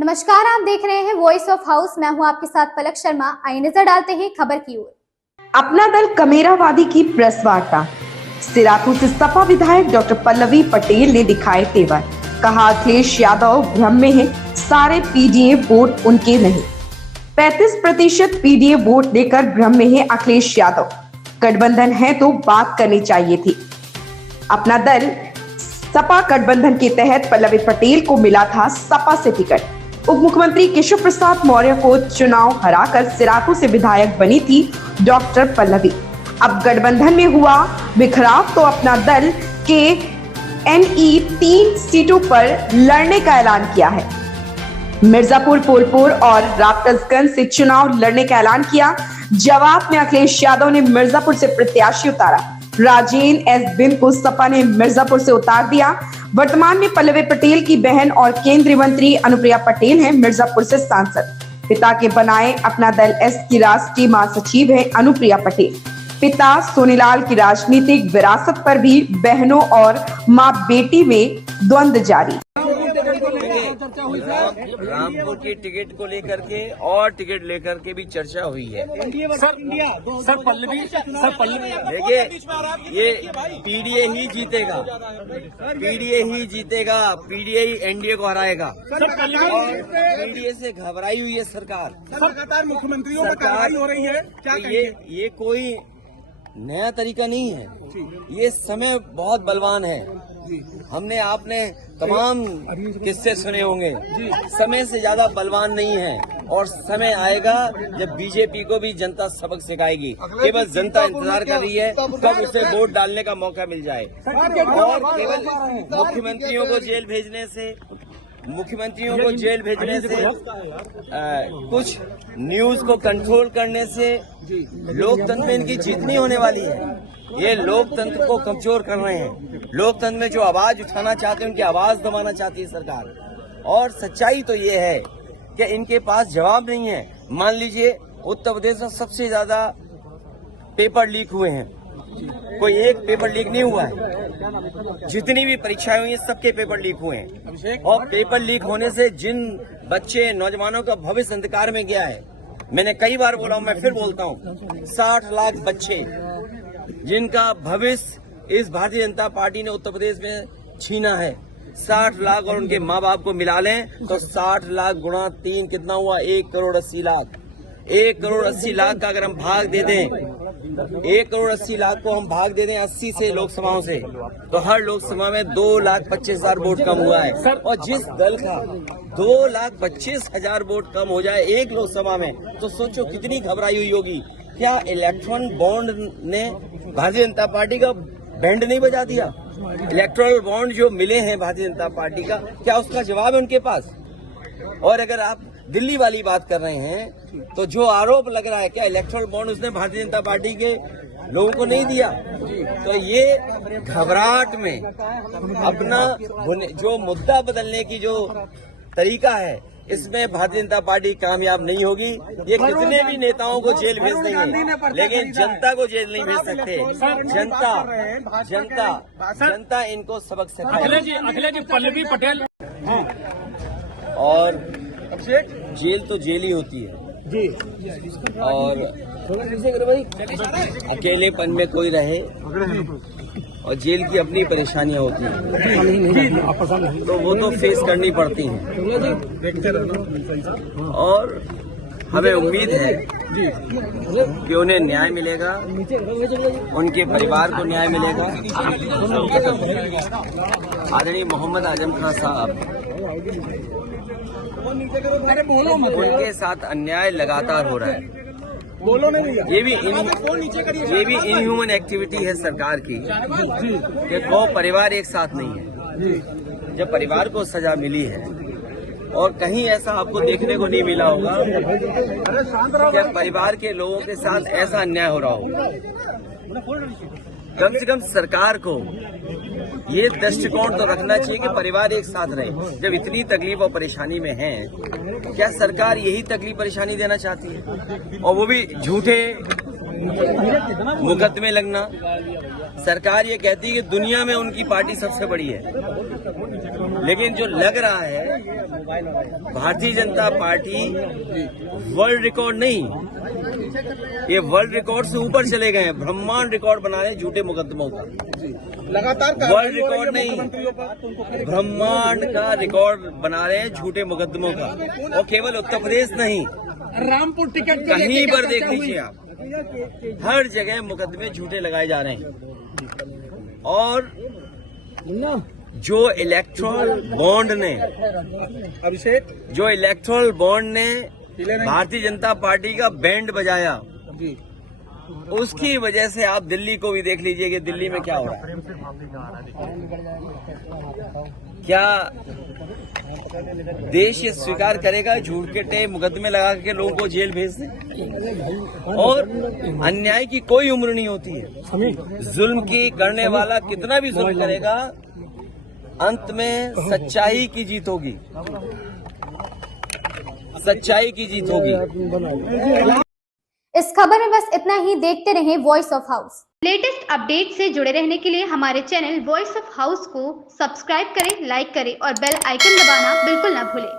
नमस्कार, आप देख रहे हैं वॉइस ऑफ हाउस। मैं हूं आपके साथ पलक शर्मा। आइए नजर डालते हैं खबर की ओर। अपना दल कमेरावादी की प्रेस वार्ता। सिराथू से सपा विधायक डॉक्टर पल्लवी पटेल ने दिखाए तेवर। कहा अखिलेश यादव भ्रम में है, सारे पीडीए वोट उनके नहीं। 35% पीडीए वोट देकर भ्रम में है अखिलेश यादव। गठबंधन है तो बात करनी चाहिए थी। अपना दल सपा गठबंधन के तहत पल्लवी पटेल को मिला था सपा से टिकट। उप मुख्यमंत्री केशव प्रसाद मौर्य को चुनाव हराकर सिराथू से विधायक बनी थी डॉक्टर पल्लवी। अब गठबंधन में हुआ बिखराव तो अपना दल के एनई 3 सीटों पर लड़ने का ऐलान किया है। मिर्जापुर, फूलपुर और राफ्टर्सगंज से चुनाव लड़ने का ऐलान किया। जवाब में अखिलेश यादव ने मिर्जापुर से प्रत्याशी उतारा। राजेंद्र एस बिंद को सपा ने मिर्जापुर से उतार दिया। वर्तमान में पल्लवी पटेल की बहन और केंद्रीय मंत्री अनुप्रिया पटेल हैं मिर्जापुर से सांसद। पिता के बनाए अपना दल एस की राष्ट्रीय महासचिव है अनुप्रिया पटेल। पिता सोनीलाल की राजनीतिक विरासत पर भी बहनों और मां बेटी में द्वंद्व जारी। रामपुर की टिकट को लेकर के और टिकट लेकर के भी चर्चा हुई है। सर पल्लवी देखिए, ये पीडीए ही जीतेगा, पीडीए ही एनडीए को हराएगा। पीडीए से घबराई हुई है सरकार। लगातार मुख्यमंत्रियों पर कार्रवाई हो रही है, क्या ये कोई नया तरीका नहीं है। ये समय बहुत बलवान है। हमने आपने तमाम किस्से सुने होंगे। समय से ज्यादा बलवान नहीं है और समय आएगा जब बीजेपी को भी जनता सबक सिखाएगी। केवल जनता इंतजार कर रही है कब उसे वोट डालने का मौका मिल जाए। और केवल मुख्यमंत्रियों को जेल भेजने से कुछ न्यूज को कंट्रोल करने से लोकतंत्र में इनकी जीत नहीं होने वाली है। ये लोकतंत्र को कमजोर कर रहे हैं। लोकतंत्र में जो आवाज उठाना चाहते हैं उनकी आवाज दबाना चाहती है सरकार। और सच्चाई तो ये है कि इनके पास जवाब नहीं है। मान लीजिए उत्तर प्रदेश में सबसे ज्यादा पेपर लीक हुए हैं, कोई एक पेपर लीक नहीं हुआ है। जितनी भी परीक्षाएं हुई हैं सबके पेपर लीक हुए हैं। और पेपर लीक होने से जिन बच्चे नौजवानों का भविष्य अंधकार में गया है, मैंने कई बार बोला हूं, मैं फिर बोलता हूं, 60 लाख बच्चे जिनका भविष्य इस भारतीय जनता पार्टी ने उत्तर प्रदेश में छीना है। 60 लाख और उनके माँ बाप को मिला लें तो 60 लाख गुणा 3 कितना हुआ? 1 करोड़ 80 लाख। 1 करोड़ 80 लाख का अगर हम भाग दे दें, 1 करोड़ 80 लाख को हम भाग दे दें 80 से लोकसभाओं से, तो हर लोकसभा में 2,25,000 वोट कम हुआ है। और जिस दल का 2,25,000 वोट कम हो जाए एक लोकसभा में, तो सोचो कितनी घबराई हुई होगी। क्या इलेक्ट्रॉन बॉन्ड ने भारतीय जनता पार्टी का बैंड नहीं बजा दिया? इलेक्ट्रल बॉन्ड जो मिले हैं भारतीय जनता पार्टी का, क्या उसका जवाब है उनके पास? और अगर आप दिल्ली वाली बात कर रहे हैं तो जो आरोप लग रहा है, क्या इलेक्ट्रल बॉन्ड उसने भारतीय जनता पार्टी के लोगों को नहीं दिया? तो ये घबराहट में अपना जो मुद्दा बदलने की जो तरीका है, इसमें भारतीय जनता पार्टी कामयाब नहीं होगी। ये कितने भी नेताओं को जेल भेज देंगे, लेकिन जनता को जेल नहीं भेज सकते। जनता इनको सबक सिखाएगी। अखिलेश जी पल्लवी पटेल और जेल तो जेल ही होती है जी। और अकेलेपन में कोई रहे और जेल की अपनी परेशानियां होती हैं, तो वो तो फेस करनी पड़ती हैं। और हमें उम्मीद है कि उन्हें न्याय मिलेगा, उनके परिवार को न्याय मिलेगा। आदरणीय मोहम्मद आजम खान साहब, उनके साथ अन्याय लगातार हो रहा है। ये भी इनह्यूमन एक्टिविटी है सरकार की कि वो परिवार एक साथ नहीं है। जब परिवार को सजा मिली है और कहीं ऐसा आपको देखने को नहीं मिला होगा कि परिवार के लोगों के साथ ऐसा अन्याय हो रहा हो। कम से कम सरकार को ये दृष्टिकोण तो रखना चाहिए कि परिवार एक साथ रहे। जब इतनी तकलीफ और परेशानी में है, क्या सरकार यही तकलीफ परेशानी देना चाहती है? और वो भी झूठे मुकदमे लगना। सरकार ये कहती है कि दुनिया में उनकी पार्टी सबसे बड़ी है, लेकिन जो लग रहा है Bharatiya Janata party world record नहीं, ये वर्ल्ड रिकॉर्ड से ऊपर चले गए हैं, ब्रह्मांड रिकॉर्ड बना रहे हैं झूठे मुकदमों का। लगातार वर्ल्ड रिकॉर्ड नहीं, ब्रह्मांड का रिकॉर्ड बना रहे हैं झूठे मुकदमों का। और केवल उत्तर प्रदेश नहीं, रामपुर टिकट कहीं पर देख लीजिए आप, हर जगह मुकदमे झूठे लगाए जा रहे हैं। और जो इलेक्ट्रल बॉन्ड ने भारतीय जनता पार्टी का बैंड बजाया, उसकी वजह से आप दिल्ली को भी देख लीजिए कि दिल्ली में क्या हो रहा है। क्या देश ये स्वीकार करेगा झूठे मुकदमे लगा के लोगों को जेल भेज दे? और अन्याय की कोई उम्र नहीं होती है। जुल्म की करने वाला कितना भी जुल्म करेगा, अंत में सच्चाई की जीत होगी, सच्चाई की जीत होगी। इस खबर में बस इतना ही। देखते रहें voice of house. Latest update से जुड़े रहने के लिए हमारे चैनल वॉइस ऑफ हाउस को सब्सक्राइब करें, लाइक करें और बेल आइकन दबाना बिल्कुल ना भूलें।